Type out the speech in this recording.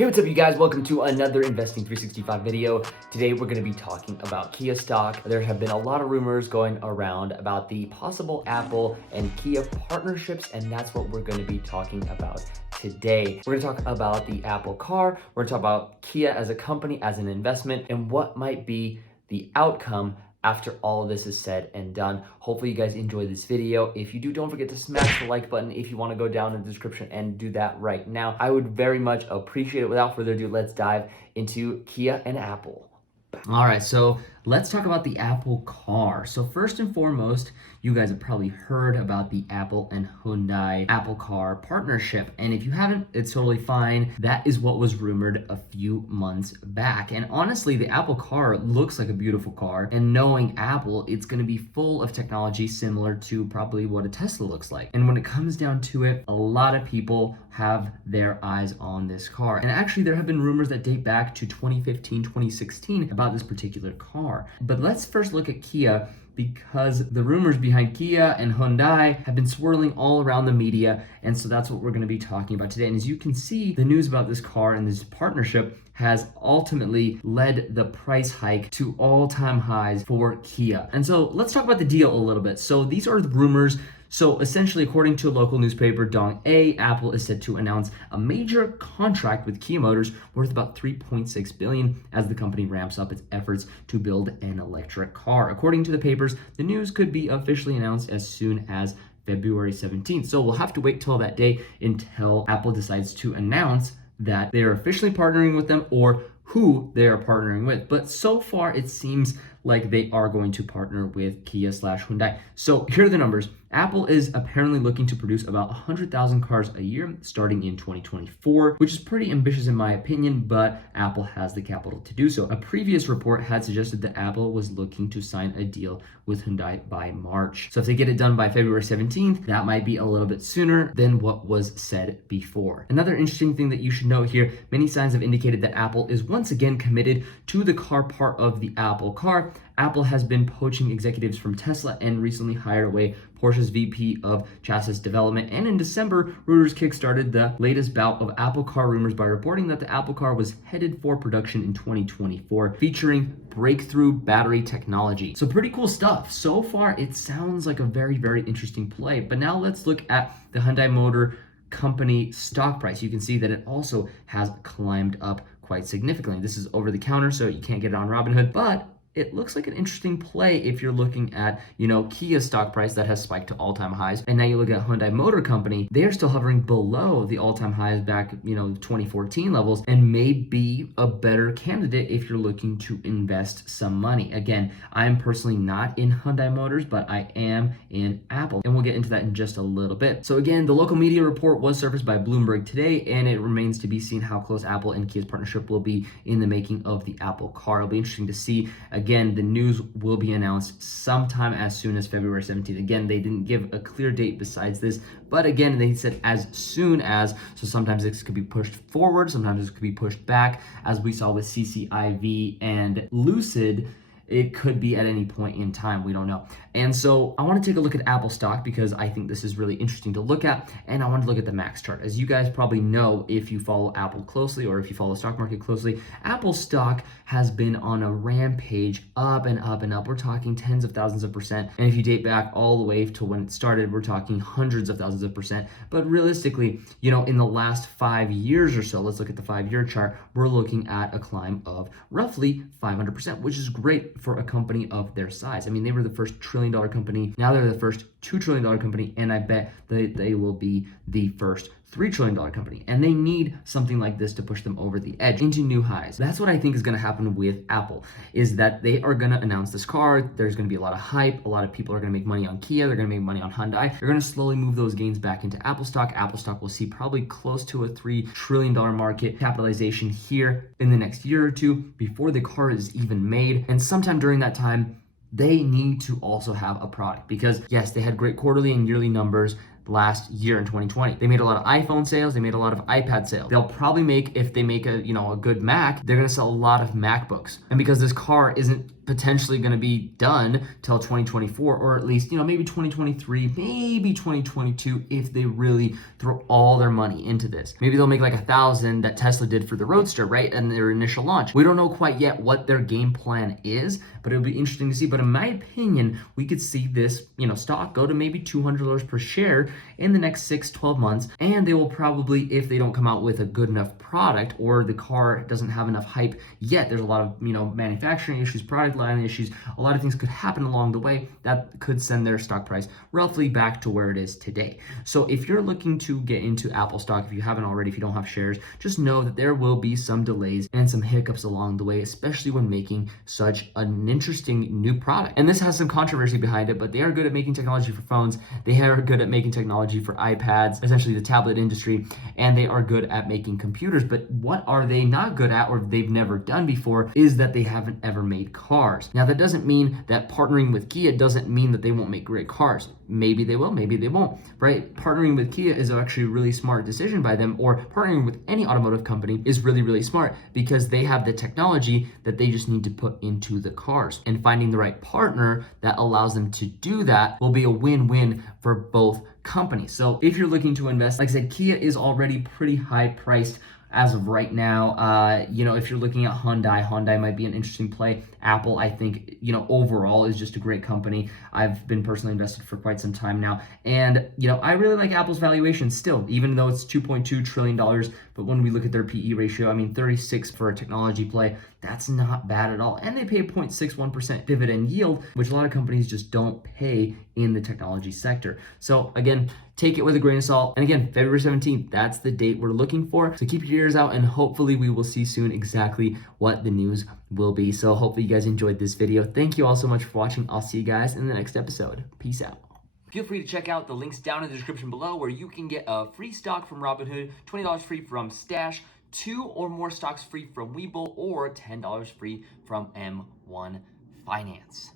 Hey, what's up you guys? Welcome to another Investing 365 video. Today we're going to be talking about Kia stock. There have been a lot of rumors going around about the possible Apple and Kia partnerships, and that's what we're going to be talking about today. We're going to talk about the Apple car, we're going to talk about Kia as a company, as an investment, and what might be the outcome after all of this is said and done. Hopefully you guys enjoy this video. If you do, don't forget to smash the like button if you want to go down in the description and do that right now. I would very much appreciate it. Without further ado, let's dive into Kia and Apple. All right, so let's talk about the Apple car. So first and foremost, you guys have probably heard about the Apple and Hyundai Apple car partnership. And if you haven't, it's totally fine. That is what was rumored a few months back. And honestly, the Apple car looks like a beautiful car. And knowing Apple, it's going to be full of technology similar to probably what a Tesla looks like. And when it comes down to it, a lot of people have their eyes on this car. And actually, there have been rumors that date back to 2015, 2016 about this particular car. But let's first look at Kia, because the rumors behind Kia and Hyundai have been swirling all around the media, and so that's what we're going to be talking about today. And as you can see, the news about this car and this partnership has ultimately led the price hike to all-time highs for Kia. And so let's talk about the deal a little bit. So these are the rumors. So essentially, according to a local newspaper, Dong A, Apple is set to announce a major contract with Kia Motors worth about $3.6 billion as the company ramps up its efforts to build an electric car. According to the papers, the news could be officially announced as soon as February 17th. So we'll have to wait till that day until Apple decides to announce that they're officially partnering with them or who they are partnering with. But so far, it seems like they are going to partner with Kia/Hyundai. So here are the numbers. Apple is apparently looking to produce about 100,000 cars a year starting in 2024, which is pretty ambitious in my opinion, but Apple has the capital to do so. A previous report had suggested that Apple was looking to sign a deal with Hyundai by March. So if they get it done by February 17th, that might be a little bit sooner than what was said before. Another interesting thing that you should note here, many signs have indicated that Apple is once again committed to the car part of the Apple car. Apple has been poaching executives from Tesla and recently hired away Porsche's VP of chassis development. And in December, Reuters kickstarted the latest bout of Apple car rumors by reporting that the Apple car was headed for production in 2024, featuring breakthrough battery technology. So pretty cool stuff. So far, it sounds like a very, very interesting play. But now let's look at the Hyundai Motor Company stock price. You can see that it also has climbed up quite significantly. This is over the counter, so you can't get it on Robinhood, but it looks like an interesting play if you're looking at, Kia's stock price that has spiked to all-time highs. And now you look at Hyundai Motor Company, they're still hovering below the all-time highs back, 2014 levels, and may be a better candidate if you're looking to invest some money. Again, I am personally not in Hyundai Motors, but I am in Apple. And we'll get into that in just a little bit. So again, the local media report was surfaced by Bloomberg today, and it remains to be seen how close Apple and Kia's partnership will be in the making of the Apple car. It'll be interesting to see. Again, the news will be announced sometime as soon as February 17th. Again, they didn't give a clear date besides this, but again, they said as soon as, so sometimes this could be pushed forward, sometimes this could be pushed back, as we saw with CCIV and Lucid. It could be at any point in time. We don't know. And so I want to take a look at Apple stock because I think this is really interesting to look at. And I want to look at the max chart. As you guys probably know, if you follow Apple closely or if you follow the stock market closely, Apple stock has been on a rampage up and up and up. We're talking tens of thousands of percent. And if you date back all the way to when it started, we're talking hundreds of thousands of percent. But realistically, in the last 5 years or so, let's look at the 5-year chart, we're looking at a climb of roughly 500%, which is great for a company of their size. I mean, they were the first $1 trillion company. Now they're the first $2 trillion company, and I bet that they will be the first $3 trillion company. And they need something like this to push them over the edge into new highs. That's what I think is going to happen with Apple, is that they are going to announce this car. There's going to be a lot of hype. A lot of people are going to make money on Kia. They're going to make money on Hyundai. They're going to slowly move those gains back into Apple stock. Apple stock will see probably close to a $3 trillion market capitalization here in the next year or two before the car is even made. And sometime during that time, they need to also have a product because yes, they had great quarterly and yearly numbers last year in 2020. They made a lot of iPhone sales, they made a lot of iPad sales. They'll probably make, if they make a good Mac, they're gonna sell a lot of MacBooks. And because this car isn't potentially going to be done till 2024, or at least, maybe 2023, maybe 2022, if they really throw all their money into this. Maybe they'll make like 1,000 that Tesla did for the Roadster, right? And their initial launch. We don't know quite yet what their game plan is, but it'll be interesting to see. But in my opinion, we could see this, stock go to maybe $200 per share in the next 6-12 months. And they will probably, if they don't come out with a good enough product, or the car doesn't have enough hype yet, there's a lot of, manufacturing issues, product line issues, a lot of things could happen along the way that could send their stock price roughly back to where it is today. So if you're looking to get into Apple stock, if you haven't already, if you don't have shares, just know that there will be some delays and some hiccups along the way, especially when making such an interesting new product. And this has some controversy behind it, but they are good at making technology for phones. They are good at making technology for iPads, essentially the tablet industry, and they are good at making computers. But what are they not good at, or they've never done before, is that they haven't ever made cars. Now, that doesn't mean that partnering with Kia doesn't mean that they won't make great cars. Maybe they will, maybe they won't, right? Partnering with Kia is actually a really smart decision by them, or partnering with any automotive company is really, really smart, because they have the technology that they just need to put into the cars. And finding the right partner that allows them to do that will be a win-win for both companies. So if you're looking to invest, like I said, Kia is already pretty high priced as of right now. If you're looking at Hyundai might be an interesting play. Apple, I think, overall is just a great company. I've been personally invested for quite some time now. And, I really like Apple's valuation still, even though it's $2.2 trillion. But when we look at their PE ratio, 36 for a technology play, that's not bad at all. And they pay 0.61% dividend yield, which a lot of companies just don't pay in the technology sector. So again, take it with a grain of salt. And again, February 17th, that's the date we're looking for. So keep your ears out, and hopefully we will see soon exactly what the news will be. So hopefully you guys enjoyed this video. Thank you all so much for watching. I'll see you guys in the next episode. Peace out. Feel free to check out the links down in the description below, where you can get a free stock from Robinhood, $20 free from Stash, 2 or more stocks free from Webull, or $10 free from M1 Finance.